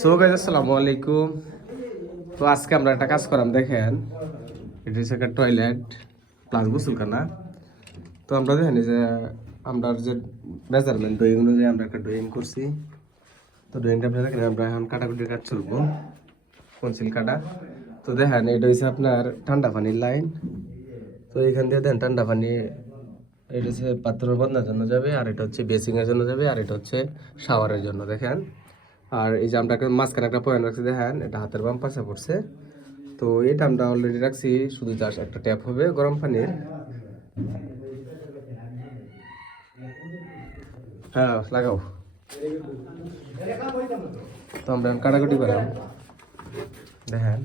So guys আসসালামু আলাইকুম। তো আজকে আমরা একটা কাজ করাম, দেখেন এটা হচ্ছে একটা টয়লেট প্লাস গোসলখানা। তো আমরা দেখেন যে আমরা যে মেজারমেন্ট ড্রয়িং অনুযায়ী আমরা একটা ড্রয়িং করছি। তো ড্রয়িংটা আপনারা দেখেন, আমরা এখন কাটাকুটির কাজ চলবো, পেন্সিল কাটা। তো দেখেন এটা হচ্ছে আপনার ঠান্ডা পানির লাইন। তো এখান দিয়ে দেন ঠান্ডা পানি, এটা হচ্ছে বাথরুমের বদনার জন্য যাবে, আর এটা হচ্ছে বেসিংয়ের জন্য যাবে, আর এটা হচ্ছে শাওয়ারের জন্য দেখেন। আর এই যে আমরা একটা মাঝখানে একটা পয়েন্ট রাখছি, দেখেন এটা হাতের বাম পাশে পড়ছে। তো এটা আমরা অলরেডি রাখছি, শুধু জাস্ট একটা ট্যাপ হবে গরম পানির। হ্যাঁ লাগাও। তো আমরা কাটাকুটি করাম, দেখেন